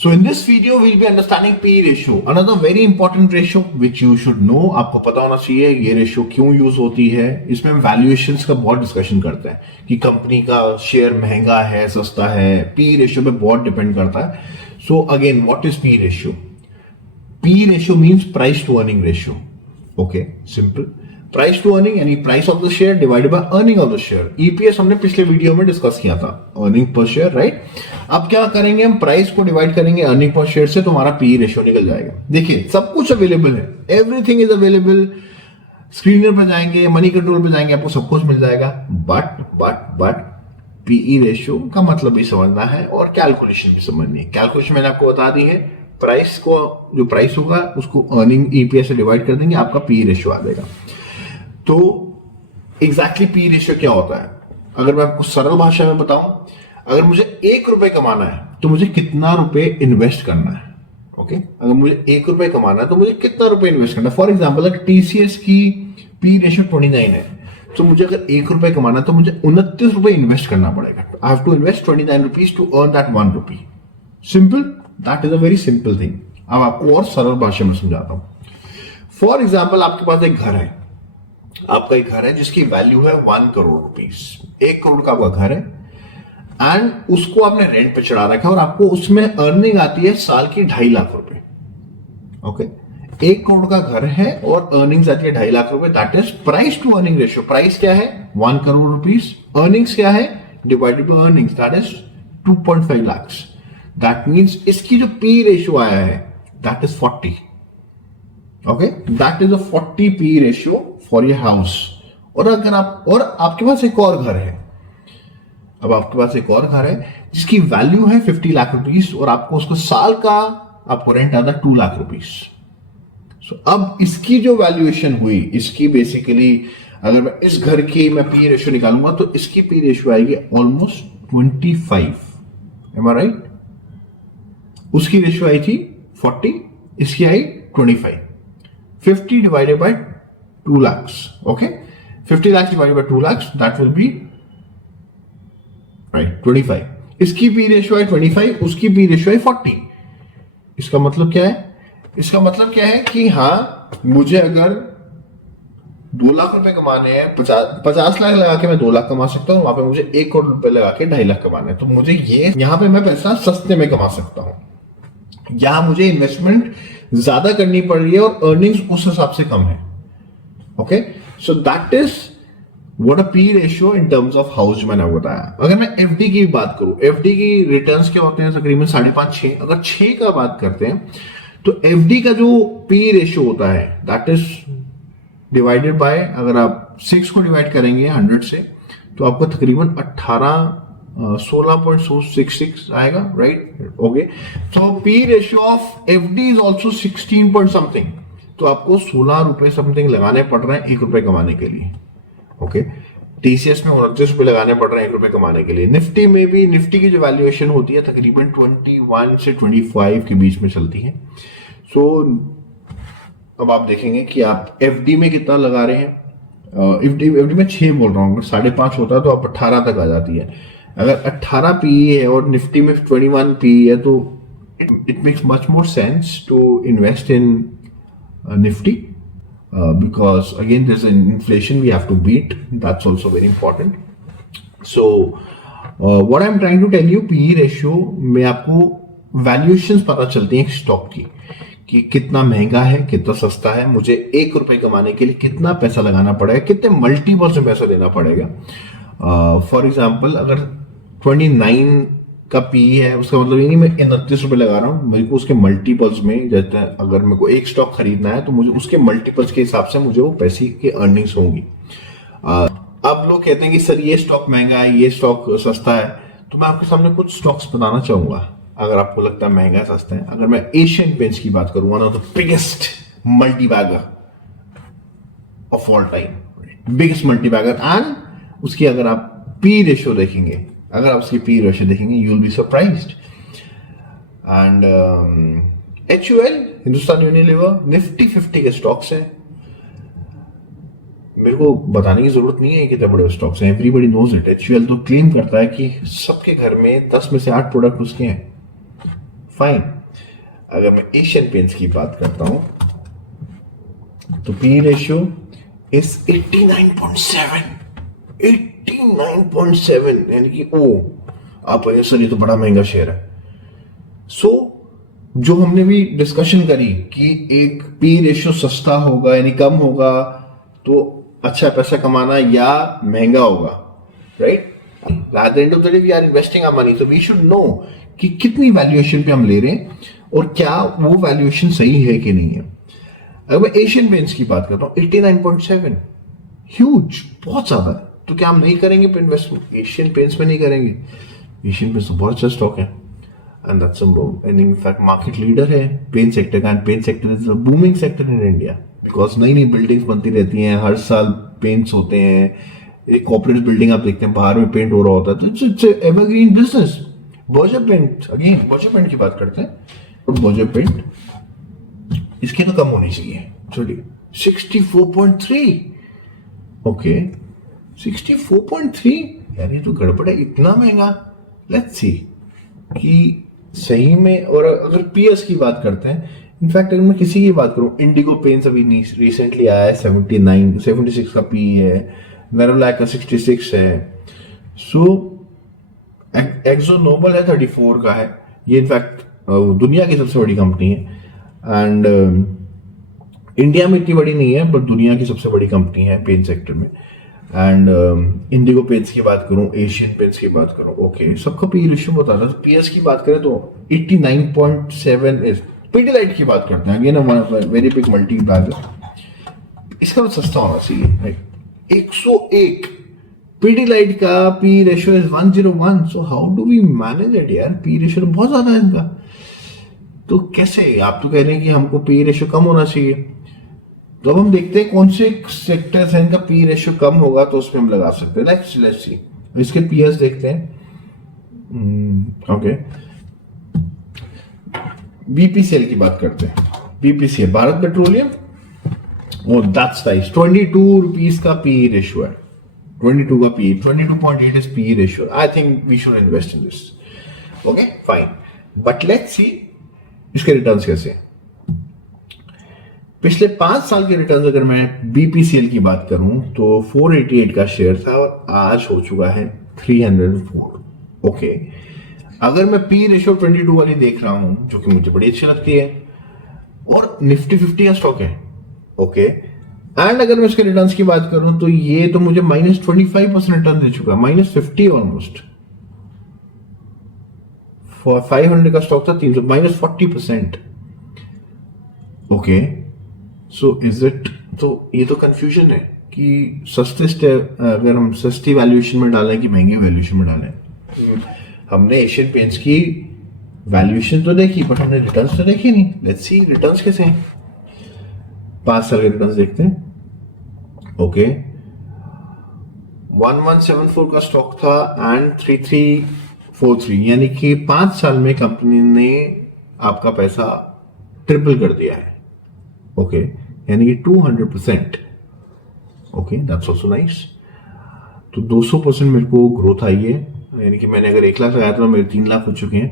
So in this video we'll be understanding P ratio, another very important ratio which you should know. आपको पता होना चाहिए ये ratio क्यों यूज होती है. इसमें हम वैल्यूएशंस का बहुत डिस्कशन करते हैं कि कंपनी का शेयर महंगा है सस्ता है. P रेशियो पे बहुत डिपेंड करता है. So again, what is P ratio? P ratio means price to earning ratio. Okay, simple. Price to earning यानी price of the share divided by earning of the share. EPS हमने पिछले video में discuss किया था, earning per share, right. अब क्या करेंगे, हम प्राइस को डिवाइड करेंगे अर्निंग पर शेयर से, तो हमारा पी रेशियो निकल जाएगा. देखिए सब कुछ अवेलेबल है, एवरीथिंग इज अवेलेबल. स्क्रीनर पर जाएंगे, मनी कंट्रोल पर जाएंगे, आपको सब कुछ मिल जाएगा. बट पीई रेशियो का मतलब भी समझना है और कैलकुलेशन भी समझनी है. कैलकुलेशन मैंने आपको बता दी है. प्राइस को, जो प्राइस होगा उसको अर्निंग ईपीएस से डिवाइड कर देंगे, आपका पी रेशियो आ जाएगा. तो एग्जैक्टली पी रेशियो क्या होता है, अगर मैं आपको सरल भाषा में बताऊं, अगर मुझे 1 रुपए कमाना है तो मुझे कितना रुपए इन्वेस्ट करना है. ओके, अगर मुझे 1 रुपए कमाना है तो मुझे कितना रुपए इन्वेस्ट करना है. फॉर एग्जांपल अगर टीसीएस की पी रेशियो 29 है, तो मुझे अगर 1 रुपए कमाना है तो मुझे 29 रुपए इन्वेस्ट करना पड़ेगा. I have to invest 29 rupees to earn that 1 rupee. Simple, that is a very simple thing. अब आपको और सरल भाषा में समझाता हूं. फॉर एग्जाम्पल आपके पास एक घर है, आपका एक घर है जिसकी वैल्यू है 1 करोड़ रुपीस. 1 करोड़ का आपका घर है एंड उसको आपने रेंट पे चढ़ा रखा है और आपको उसमें अर्निंग आती है साल की 2.5 लाख रुपए. ओके, 1 करोड़ का घर है और अर्निंग्स आती है 2.5 लाख रुपए. That is price to earning ratio. Price क्या है 1 करोड़ रुपीस, अर्निंग्स क्या है divided by earnings, that is 2.5 lakh. That means इसकी जो पी रेशियो आया है that is 40. Okay, that is a 40 P ratio for your house. और अगर आपके पास एक और घर है, अब आपके पास एक और घर है जिसकी वैल्यू है 50 लाख रुपीस और आपको उसको साल का आपको रेंट आता है 2 लाख रुपीस. सो अब इसकी जो वैल्यूएशन हुई, इसकी बेसिकली अगर मैं इस घर की मैं पी रेशियो निकालूंगा तो इसकी पी रेशियो आएगी ऑलमोस्ट 25. एम आई राइट? उसकी रेशियो आई थी 40, इसकी आई 25. 50 divided by 2 lakhs. Okay, 50 lakhs divided by 2 lakhs, that will be right 25. इसकी पी रेशियो है 25, उसकी पी रेशियो है 40. इसका मतलब क्या है, इसका मतलब क्या है कि हाँ, मुझे अगर 2 लाख रुपए कमाने हैं, 50 लाख लगा के मैं 2 लाख कमा सकता हूँ, वहां पे मुझे 1 करोड़ रुपए लगा के 2.5 लाख कमाने हैं, तो मुझे ये यहां पे मैं पैसा सस्ते में कमा सकता हूं. यहां मुझे इन्वेस्टमेंट ज्यादा करनी पड़ रही है और अर्निंग्स उस हिसाब से कम है. Okay, so that is what a P ratio in terms of house. मैंने बताया. अगर मैं एफडी की बात करूं, एफडी की रिटर्न्स क्या होते हैं तकरीबन 5.5-6. अगर 6 का बात करते हैं तो एफडी का जो पी रेशियो होता है दैट इज डिवाइडेड बाय, अगर आप 6 को डिवाइड करेंगे 100 से तो आपको तकरीबन 16.66 आएगा, राइट. ओके, तो P ratio of FD is also 16 point something. तो आपको 16 रुपए समथिंग लगाने पड़ रहे हैं 1 रुपए कमाने के लिए. ओके, टीसीएस में 29 रुपए लगाने पड़ रहे हैं 1 रुपए कमाने के लिए. निफ्टी में भी, निफ्टी की जो वैल्यूएशन होती है तकरीबन 21 से 25 के बीच में चलती है. सो अब आप देखेंगे कि आप एफडी में कितना लगा रहे हैं. एफडी में 6 बोल रहा हूँ, 5.5 होता है तो आप 18 तक आ जाती है. अगर 18 पी है और निफ्टी में 21 पी है तो it makes much more sense to invest in Nifty because again there's an inflation we have to beat. That's also very important. So what I'm trying to tell you, PE ratio में आपको valuations पता चलती हैं stock की कि कितना महंगा है, कितना सस्ता है, मुझे 1 रुपए कमाने के लिए कितना पैसा लगाना पड़ेगा, कितने मल्टीपल्स में पैसा देना पड़ेगा. फॉर एग्जाम्पल अगर 29 का पी है, उसका मतलब ये नहीं मैं 29 रुपए लगा रहा हूँ, मेरे को उसके मल्टीपल्स में, जैसे अगर मेरे को एक स्टॉक खरीदना है तो मुझे उसके मल्टीपल्स के हिसाब से मुझे वो पैसे की अर्निंग्स होंगी. अब लोग कहते हैं कि सर ये स्टॉक महंगा है, ये स्टॉक सस्ता है, तो मैं आपके सामने कुछ स्टॉक्स बताना चाहूंगा अगर आपको लगता है महंगा सस्ता है. अगर मैं एशियन पेंट्स की बात करूँ, one of the biggest multi bagger of all time, biggest multi bagger, and उसकी अगर आप पी रेशियो देखेंगे, अगर आप उसकी पी रेशियो देखेंगे you will be surprised. And HUL, Hindustan Unilever, Nifty 50 के स्टॉक्स हैं. मेरे को बताने की जरूरत नहीं है कितने बड़े स्टॉक्स हैं, एवरीबॉडी नोज इट. HUL तो क्लेम करता है कि सबके घर में 10 में से 8 प्रोडक्ट उसके हैं. फाइन। अगर मैं एशियन पेंट्स की बात करता हूं तो पी रेशियो इज 89.7। 89.7 यानी कि आप सर ये तो बड़ा महंगा शेयर है। सो जो हमने भी डिस्कशन करी कि एक पी रेशियो सस्ता होगा यानी कम होगा तो अच्छा पैसा कमाना या महंगा होगा, right? At the end of the day we are investing our money, so we should know कि कितनी वैल्यूएशन पे हम ले रहे हैं और क्या वो वैल्यूएशन सही है कि नहीं है। अगर मैं एशियन पेंट्स की बात करता हूँ 89.7 ह्यूज, बहुत ज्यादा। तो क्या हम नहीं करेंगे इन्वेस्टमेंट एशियन पेंट्स में? नहीं करेंगे। एशियन पेंट्स तो बहुत अच्छा स्टॉक है and that's and in fact market leader है पेंट सेक्टर का। Paint sector is a booming sector in India because नई नई बिल्डिंग्स बनती रहती हैं, हर साल पेंट्स होते हैं। एक कॉर्पोरेट बिल्डिंग आप देखते हैं बाहर में पेंट हो रहा होता है, तो it's evergreen business. Berger paint, again Berger paint की बात करते हैं तो बर्जर पेंट इसकी तो कम होनी चाहिए, चलिए 64.3। ओके 64.3 यार ये तो गड़बड़ है, इतना महंगा। लेट्स सी कि सही में। और अगर पीएस की बात करते हैं, इनफैक्ट अगर मैं किसी की बात करूं, इंडिगो पेंट्स अभी रिसेंटली आया है 76 का पी है, नेरोलैक का 66 है। सो एक्सो नोबल है 34 का है। ये इनफैक्ट दुनिया की सबसे बड़ी कंपनी है एंड इंडिया में इतनी बड़ी नहीं है बट दुनिया की सबसे बड़ी कंपनी है पेंट सेक्टर में। एंड इंडिगो पेंट्स की बात करूं, एशियन पेंट्स की बात करूं, ओके सबका पी रेशियो बता रहा है। पीएस की बात करें तो 89.7 इज। पीडीलाइट की बात करते हैं, again very big multi bagger, इसका तो सस्ता होना चाहिए, राइट? 101 पीडीलाइट का P ratio is 101। So how do we manage it यार? पी रेशियो तो बहुत ज्यादा है इनका। तो कैसे? आप तो कह रहे हैं कि हमको पी रेशियो कम होना चाहिए, तो अब हम देखते हैं कौन से सेक्टर्स हैं इनका पी रेशियो कम होगा तो उसमें हम लगा सकते हैं। लेट्स सी इसके पीएस देखते हैं। ओके बीपीसीएल की बात करते हैं। BPCL Bharat Petroleum, oh that's nice, 22 rupees का पी रेशियो है। 22 का P, 22.8 is P ratio. I think we should invest in this. Okay fine, but let's see इसके रिटर्न्स कैसे हैं। पिछले 5 साल के रिटर्न्स अगर मैं बीपीसीएल की बात करूं तो 488 का शेयर था और आज हो चुका है 304। ओके अगर मैं पी रेशियो 22 वाली देख रहा हूं जो कि मुझे बड़ी अच्छी लगती है और निफ्टी 50 का स्टॉक है, ओके एंड अगर मैं इसके रिटर्न्स की बात करूं तो ये तो मुझे -25% रिटर्न दे चुका है, -50 ऑलमोस्ट। 500 का स्टॉक था 300, -40%। ओके सो इज इट, तो ये तो कंफ्यूजन है कि सस्ते अगर हम सस्ती वैल्यूएशन में डालें कि महंगे वैल्यूएशन में डालें। हमने एशियन पेंट्स की वैल्यूएशन तो देखी बट हमने रिटर्न्स तो देखी नहीं। लेट्स सी रिटर्न्स कैसे हैं। 5 साल के रिटर्न्स देखते हैं। ओके 1174 का स्टॉक था एंड 3343, यानी कि 5 साल में कंपनी ने आपका पैसा ट्रिपल कर दिया है। ओके यानी कि 200%। Okay that's also nice. तो 200% मेरे को ग्रोथ आई है, यानी कि मैंने अगर 1 लाख लगाया था मेरे 3 लाख हो चुके हैं।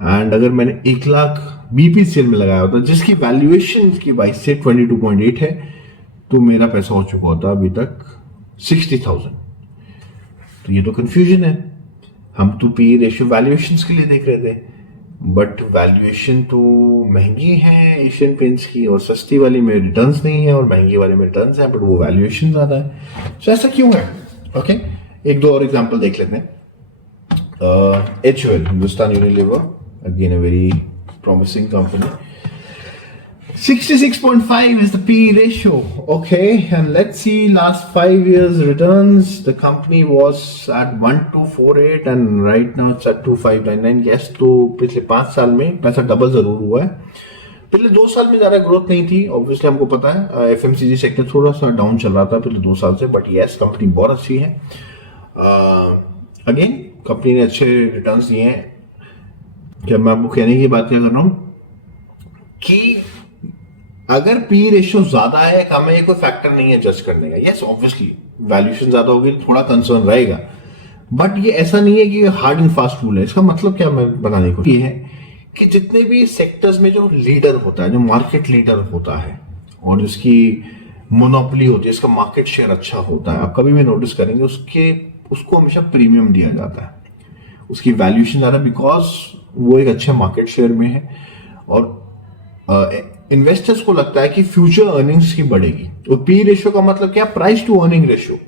एंड अगर मैंने 1 लाख बीपीसीएल में लगाया होता जिसकी वैल्यूएशन की बाइस से 22.8 है तो मेरा पैसा हो चुका होता अभी तक 60,000। तो ये तो कंफ्यूजन है। हम तो पी रेशियो वैल्यूएशन के लिए देख रहे थे बट वैल्यूएशन तो महंगी है एशियन पेंट्स की और सस्ती वाली में रिटर्न्स नहीं है और महंगी वाले में रिटर्न्स है बट वो वैल्यूएशन ज्यादा है। सो ऐसा क्यों है? ओके 1-2 और एग्जांपल देख लेते हैं। HUL Hindustan Unilever, again a very promising company. 66.5 is the P ratio. Okay, and let's see last 5 years returns. The company was at 1248 and right now it's at 2599. Yes, तो पिछले 5 साल में पैसा डबल जरूर हुआ है। पिछले 2 साल में ज्यादा ग्रोथ नहीं थी, ऑब्वियसली हमको पता है। एफएमसीजी सेक्टर थोड़ा सा डाउन चल रहा था पिछले 2 साल से, बट यस कंपनी बहुत अच्छी है। अगेन कंपनी ने अच्छे रिटर्न्स दिए हैं। जब मैं आपको कहने की बात क्या कर रहा हूं कि अगर पी रेशियो ज्यादा है कम है ये कोई फैक्टर नहीं है जज करने का। यस ऑब्वियसली वैल्यूएशन ज्यादा होगी थोड़ा कंसर्न रहेगा, बट ये ऐसा नहीं है कि हार्ड एंड फास्ट रूल है। इसका मतलब क्या मैं बताने को ये है कि जितने भी सेक्टर्स में जो लीडर होता है, जो मार्केट लीडर होता है और जिसकी मोनोपोली होती है, इसका मार्केट शेयर अच्छा होता है, आप कभी भी नोटिस करेंगे उसको हमेशा प्रीमियम दिया जाता है, उसकी वैल्यूएशन ज़्यादा, बिकॉज वो एक अच्छे मार्केट शेयर में है और इन्वेस्टर्स को लगता है कि फ्यूचर अर्निंग्स की बढ़ेगी। तो पी रेशियो का मतलब क्या? Price to earning ratio,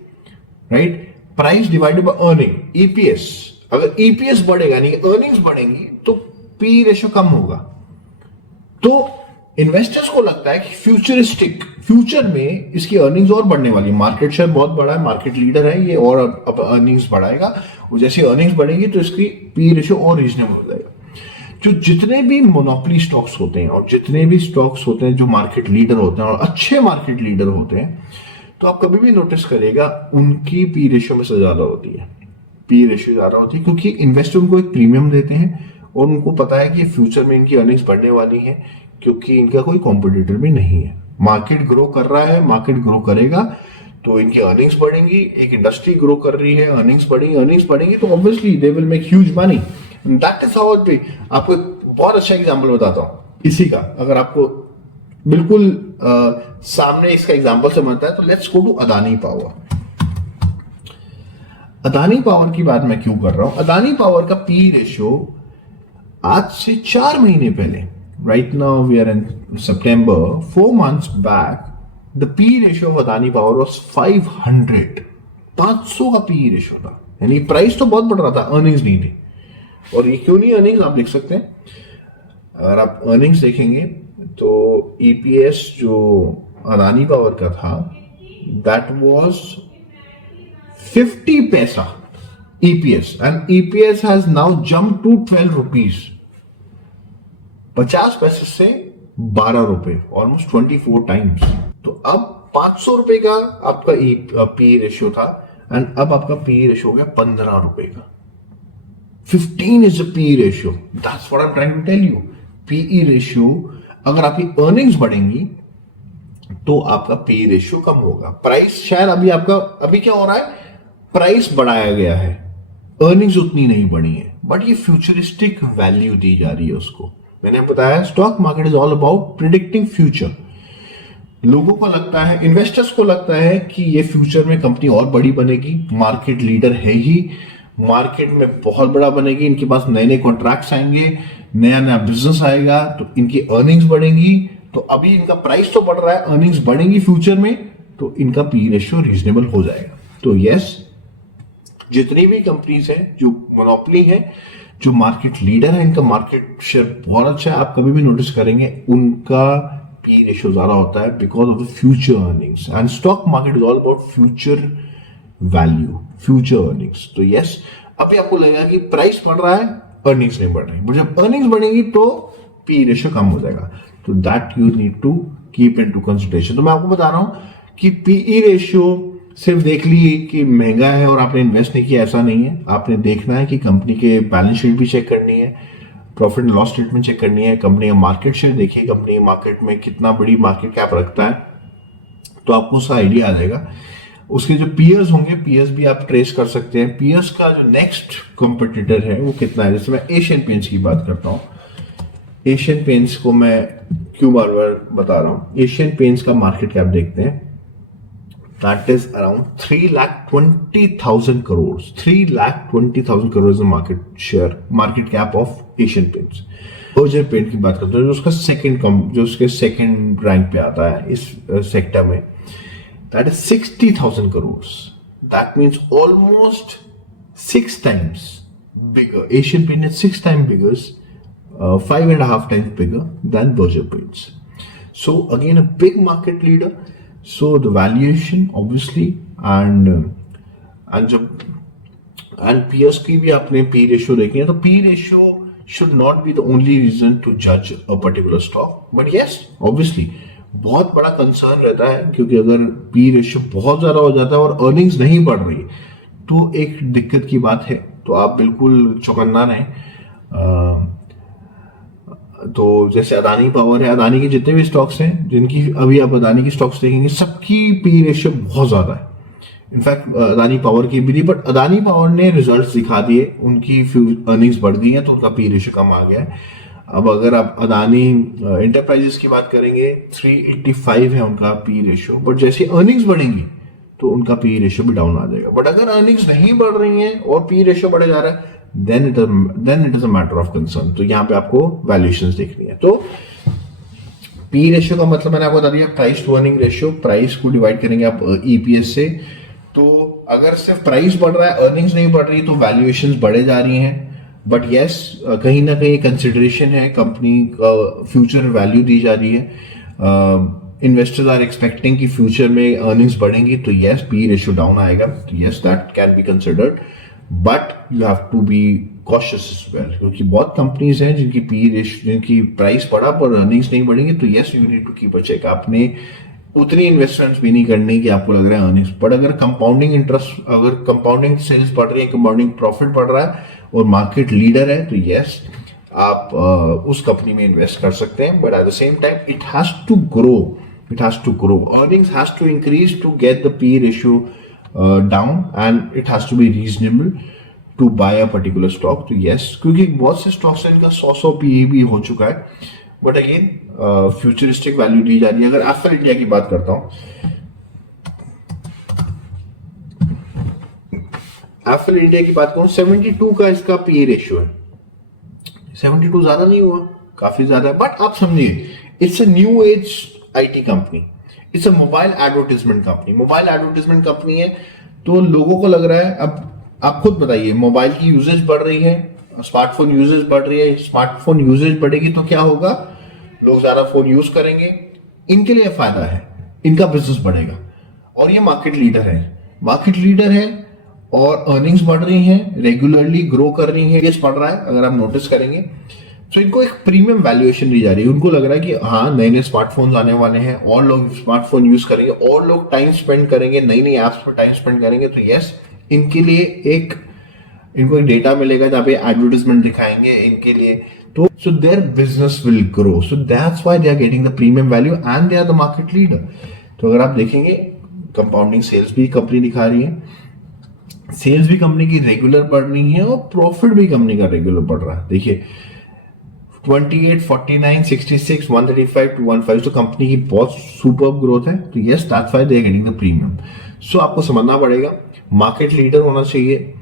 right? Price divided by earning, EPS. अगर ईपीएस बढ़ेगा नहीं, अर्निंग्स बढ़ेंगी, तो पी रेशियो कम होगा। तो इन्वेस्टर्स को लगता है कि फ्यूचर में इसकी अर्निंग्स और बढ़ने वाली है, मार्केट शेयर बहुत बड़ा है, मार्केट लीडर है ये, और अब अर्निंग्स बढ़ाएगा, और जैसे अर्निंग्स बढ़ेगी तो इसकी पी रेशियो और रीजनेबल हो जाएगा। जो जितने भी मोनोपोली स्टॉक्स होते हैं और जितने भी स्टॉक्स होते हैं जो मार्केट लीडर होते हैं और अच्छे मार्केट लीडर होते हैं, तो आप कभी भी नोटिस करिएगा उनकी पी रेशियो में से ज्यादा होती है, पी रेशियो ज्यादा होती है, क्योंकि इन्वेस्टर उनको एक प्रीमियम देते हैं और उनको पता है कि फ्यूचर में इनकी अर्निंग्स बढ़ने वाली है, क्योंकि इनका कोई कॉम्पिटिटर भी नहीं है। मार्केट ग्रो कर रहा है, मार्केट ग्रो करेगा तो इनकी अर्निंग्स बढ़ेंगी, एक इंडस्ट्री ग्रो कर रही है, अर्निंग्स बढ़ेंगी तो obviously they will make huge money. That is how it be. आपको एक बहुत अच्छा एग्जांपल बताता हूं इसी का, अगर आपको बिल्कुल सामने इसका एग्जांपल से बनता है, तो let's go to Adani Power. Adani Power की बात मैं क्यों कर रहा हूं? अदानी पावर का पी रेशियो आज से 4 महीने पहले, right now we are in September, 4 months back, the P ratio of Adani Power was 500, 500 का P ratio था, यानी प्राइस तो बहुत बढ़ रहा था, अर्निंग्स नहीं थी। और ये क्यों नहीं अर्निंग्स, आप देख सकते हैं, अगर आप अर्निंग्स देखेंगे तो ईपीएस जो अदानी पावर का था, दैट वाज 50 पैसा EPS, and EPS has now jumped to 12 rupees, 50 पैसे से 12 रुपए, ऑलमोस्ट 24 टाइम्स। तो अब 500 रुपए का आपका पी रेशियो था एंड अब आपका पी रेशियो हो गया 15 रुपए का। 15 is a P ratio, that's what I am trying to tell you. PE ratio, अगर आपकी अर्निंग्स बढ़ेंगी तो आपका पी रेशियो कम होगा। प्राइस शायद अभी क्या हो रहा है, प्राइस बढ़ाया गया है, अर्निंग्स उतनी नहीं बढ़ी है, बट ये फ्यूचरिस्टिक वैल्यू दी जा रही है उसको। मैंने बताया stock market is all about predicting future. लोगों को लगता है, इन्वेस्टर्स को लगता है कि ये फ्यूचर में कंपनी और बड़ी बनेगी, मार्केट लीडर है ही, मार्केट में बहुत बड़ा बनेगी, इनके पास नए नए कॉन्ट्रैक्ट्स आएंगे, नया नया बिजनेस आएगा, तो इनकी अर्निंग्स बढ़ेंगी। तो अभी इनका प्राइस तो बढ़ रहा है, अर्निंग्स बढ़ेंगी फ्यूचर में, तो इनका पी रेशियो रीजनेबल हो जाएगा। तो यस, जितनी भी कंपनीज हैं जो मोनोपोली है, जो मार्केट लीडर है, इनका मार्केट शेयर बहुत अच्छा है, आप कभी भी नोटिस करेंगे उनका पी रेशियो ज्यादा होता है because of the future earnings. And stock market is all about future value, future earnings. तो यस, अभी आपको लगेगा कि प्राइस बढ़ रहा है, अर्निंग्स नहीं बढ़ रही, बट जब अर्निंग्स बढ़ेंगी तो पी रेशियो कम हो जाएगा। तो that you need to keep into consideration. तो मैं आपको बता रहा हूं कि पीई रेशियो सिर्फ देख ली कि महंगा है और आपने इन्वेस्ट नहीं किया, ऐसा नहीं है। आपने देखना है कि कंपनी के बैलेंस शीट भी चेक करनी है, profit and loss statement check करनी है, कंपनी का मार्केट शेयर देखिए, कंपनी मार्केट में कितना बड़ी मार्केट कैप रखता है, तो आपको उसका आइडिया आ जाएगा। उसके जो पीयर्स होंगे, पीयर्स भी आप ट्रेस कर सकते हैं। पीयर्स का जो नेक्स्ट कॉम्पिटिटर है वो कितना है, जैसे मैं एशियन पेंट्स की बात करता हूँ। एशियन पेंट्स को मैं क्यों बार बार बता रहा हूँ, एशियन पेंट्स का मार्केट कैप देखते हैं, that is around 3,20,000 crores. 3,20,000 crores is the market cap of Asian Paints. Berger Paint की बात करते हैं, जो उसके सेकंड रैंक पे आता है इस सेक्टर में, that is 60,000 crores. That means almost 6 times bigger. Asian Paint is 6 times bigger, 5.5 times bigger than Berger Paints. So again, a big market leader. So the valuation obviously and peers की भी आपने P ratio देखी है, तो P ratio should not be the only reason to judge a particular stock, but yes, obviously बहुत बड़ा concern रहता है, क्योंकि अगर P ratio बहुत ज्यादा हो जाता है और अर्निंग्स नहीं बढ़ रही तो एक दिक्कत की बात है। तो आप बिल्कुल चौकन्ना रहें। तो जैसे अदानी पावर है, अदानी के जितने भी स्टॉक्स हैं, जिनकी अभी आप अदानी की स्टॉक्स देखेंगे, सबकी पी रेशियो बहुत ज्यादा है। इनफैक्ट अदानी पावर की भी थी, बट अदानी पावर ने रिजल्ट्स दिखा दिए, उनकी अर्निंग्स बढ़ गई हैं तो उनका पी रेशियो कम आ गया है। अब अगर आप अदानी एंटरप्राइजेस की बात करेंगे 385 है उनका पी रेशियो, बट जैसे अर्निंग्स बढ़ेंगी तो उनका पी रेशियो भी डाउन आ जाएगा। बट अगर अर्निंग्स नहीं बढ़ रही हैं और पी रेशियो बढ़े जा रहा है then it is a matter of concern. तो यहाँ पे आपको वैल्यूएशंस देखनी है। तो पी रेशियो का मतलब मैंने आपको बता दिया, price to earning ratio. Price को डिवाइड करेंगे आप ईपीएस से। तो अगर सिर्फ प्राइस बढ़ रहा है अर्निंग्स नहीं बढ़ रही तो वैल्यूएशंस बढ़े जा रही हैं। बट यस कहीं ना कहीं कंसिडरेशन है, कंपनी का फ्यूचर वैल्यू दी जा रही है। इन्वेस्टर्स आर एक्सपेक्टिंग कि फ्यूचर में अर्निंग्स बढ़ेंगी तो यस पी रेशियो डाउन आएगा। तो yes that can be considered, but you have to be cautious as well, क्योंकि बहुत कंपनीज हैं जिनकी पी रेशियो, जिनकी प्राइस बढ़ा पर अर्निंग्स नहीं बढ़ेंगे। तो yes you need to keep a check. आपने उतनी इन्वेस्टमेंट्स भी नहीं करनी कि आपको लग रहा है अर्निंग्स, बट अगर कंपाउंडिंग इंटरेस्ट, अगर कंपाउंडिंग सेल्स बढ़ रही है, कंपाउंडिंग प्रॉफिट बढ़ रहा है और मार्केट लीडर है तो यस आप उस कंपनी में इन्वेस्ट कर सकते हैं। But at the same time it has to grow, it has to grow, earnings has to increase to get the P ratio down and it has to be reasonable to buy a particular stock. तो yes क्योंकि बहुत से stocks इनका 100 PE भी हो चुका है, but again futuristic value दी जा रही है। अगर एफएल इंडिया की बात करता हूं, एफएल इंडिया की बात करूं 72 का इसका पी रेशियो है। 72 ज्यादा नहीं हुआ, काफी ज्यादा है, बट आप समझिए it's a new age IT company, it's a mobile advertisement company. Mobile advertisement company है तो लोगों को लग रहा है, अब आप खुद बताइए, मोबाइल की यूजेज बढ़ रही है, स्मार्टफोन यूजेज बढ़ रही है, स्मार्टफोन यूजेज बढ़ेगी तो क्या होगा, लोग ज्यादा फोन यूज करेंगे, इनके लिए फायदा है, इनका बिजनेस बढ़ेगा। और ये मार्केट लीडर है, मार्केट लीडर है और अर्निंग्स बढ़ रही हैं, रेगुलरली ग्रो कर रही है, ये बढ़ रहा है अगर आप नोटिस करेंगे। तो इनको एक प्रीमियम वैल्यूएशन दी जा रही है। उनको लग रहा है कि हाँ नए नए स्मार्टफोन्स आने वाले हैं और लोग स्मार्टफोन यूज करेंगे और लोग टाइम स्पेंड करेंगे, नई नई एप्स पर टाइम स्पेंड करेंगे। तो यस इनके लिए इनको एक डेटा मिलेगा जहाँ पे एडवर्टाइजमेंट दिखाएंगे इनके लिए, तो so their business will grow, so that's why they are getting the premium value and they are the market leader. तो अगर आप देखेंगे कंपाउंडिंग सेल्स भी कंपनी दिखा रही है, सेल्स भी कंपनी की रेगुलर बढ़ रही है और प्रॉफिट भी कंपनी का रेगुलर बढ़ रहा है। देखिए 28, 49, 66, 135 to 115, तो कंपनी की बहुत सुपर ग्रोथ है। तो yes that's why they are getting the premium. So आपको समझना पड़ेगा, मार्केट लीडर होना चाहिए,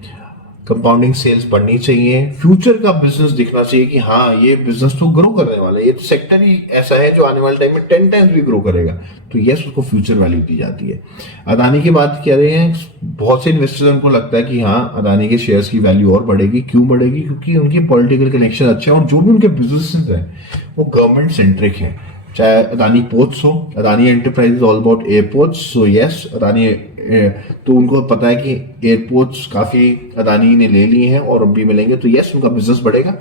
कंपाउंडिंग सेल्स बढ़नी चाहिए, फ्यूचर का बिजनेस दिखना चाहिए कि हाँ ये बिजनेस तो ग्रो करने वाला है, ये तो सेक्टर ही ऐसा है जो आने वाले टाइम में 10 टाइम्स भी ग्रो करेगा। तो यस उसको फ्यूचर वैल्यू दी जाती है। अदानी की बात कर रहे हैं, बहुत से इन्वेस्टर्स को लगता है कि हाँ अदानी के शेयर्स की वैल्यू और बढ़ेगी। क्यों बढ़ेगी? क्योंकि उनकी पॉलिटिकल कनेक्शन अच्छे हैं और जो भी उनके बिजनेस हैं वो गवर्नमेंट सेंट्रिक हैं। चाहे अदानी पोर्ट्स हो, Adani enterprises all about airports, so yes Adani, तो उनको पता है कि एयरपोर्ट्स काफी अदानी ने ले लिए हैं और अब भी मिलेंगे, तो यस उनका बिजनेस बढ़ेगा।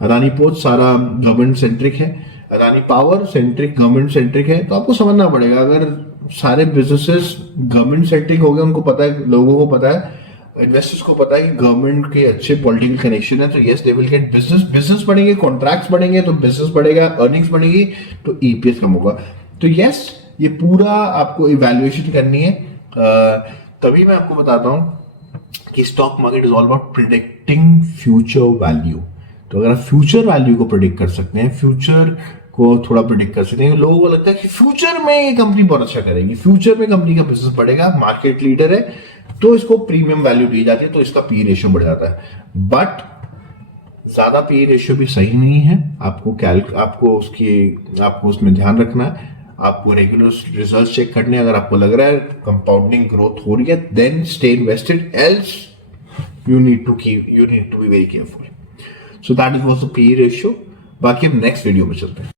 अदानी पोर्ट्स सारा गवर्नमेंट सेंट्रिक है, Adani power centric government centric है। तो आपको समझना पड़ेगा, अगर सारे बिजनेसेस गवर्नमेंट सेंट्रिक हो गए, उनको पता है, लोगों को पता है, इन्वेस्टर्स को पता है कि गवर्नमेंट के अच्छे पॉलिटिकल कनेक्शन है, तो yes they will get business, business बढ़ेंगे, कॉन्ट्रैक्ट्स बढ़ेंगे तो बिजनेस बढ़ेगा, अर्निंग्स बढ़ेगी तो ईपीएस कम होगा। तो यस ये पूरा आपको इवैल्यूएशन करनी है। तभी मैं आपको बताता हूं कि stock market is all about predicting future value. तो अगर आप फ्यूचर वैल्यू को प्रिडिक्ट कर सकते हैं, फ्यूचर को थोड़ा प्रिडिक्ट कर सकते हैं, लोगों को लगता है कि फ्यूचर में ये कंपनी बहुत अच्छा करेगी, फ्यूचर में कंपनी का बिजनेस बढ़ेगा, मार्केट लीडर है, तो इसको प्रीमियम वैल्यू दी जाती है, तो इसका पी रेशियो बढ़ जाता है। बट ज्यादा पी रेशियो भी सही नहीं है, आपको उसमें ध्यान रखना है, आपको रेगुलर रिजल्ट चेक करने। अगर आपको लग रहा है कंपाउंडिंग ग्रोथ हो रही है then stay invested, else you need to be very careful. So that is was the P ratio. बाकी हम नेक्स्ट वीडियो में चलते हैं।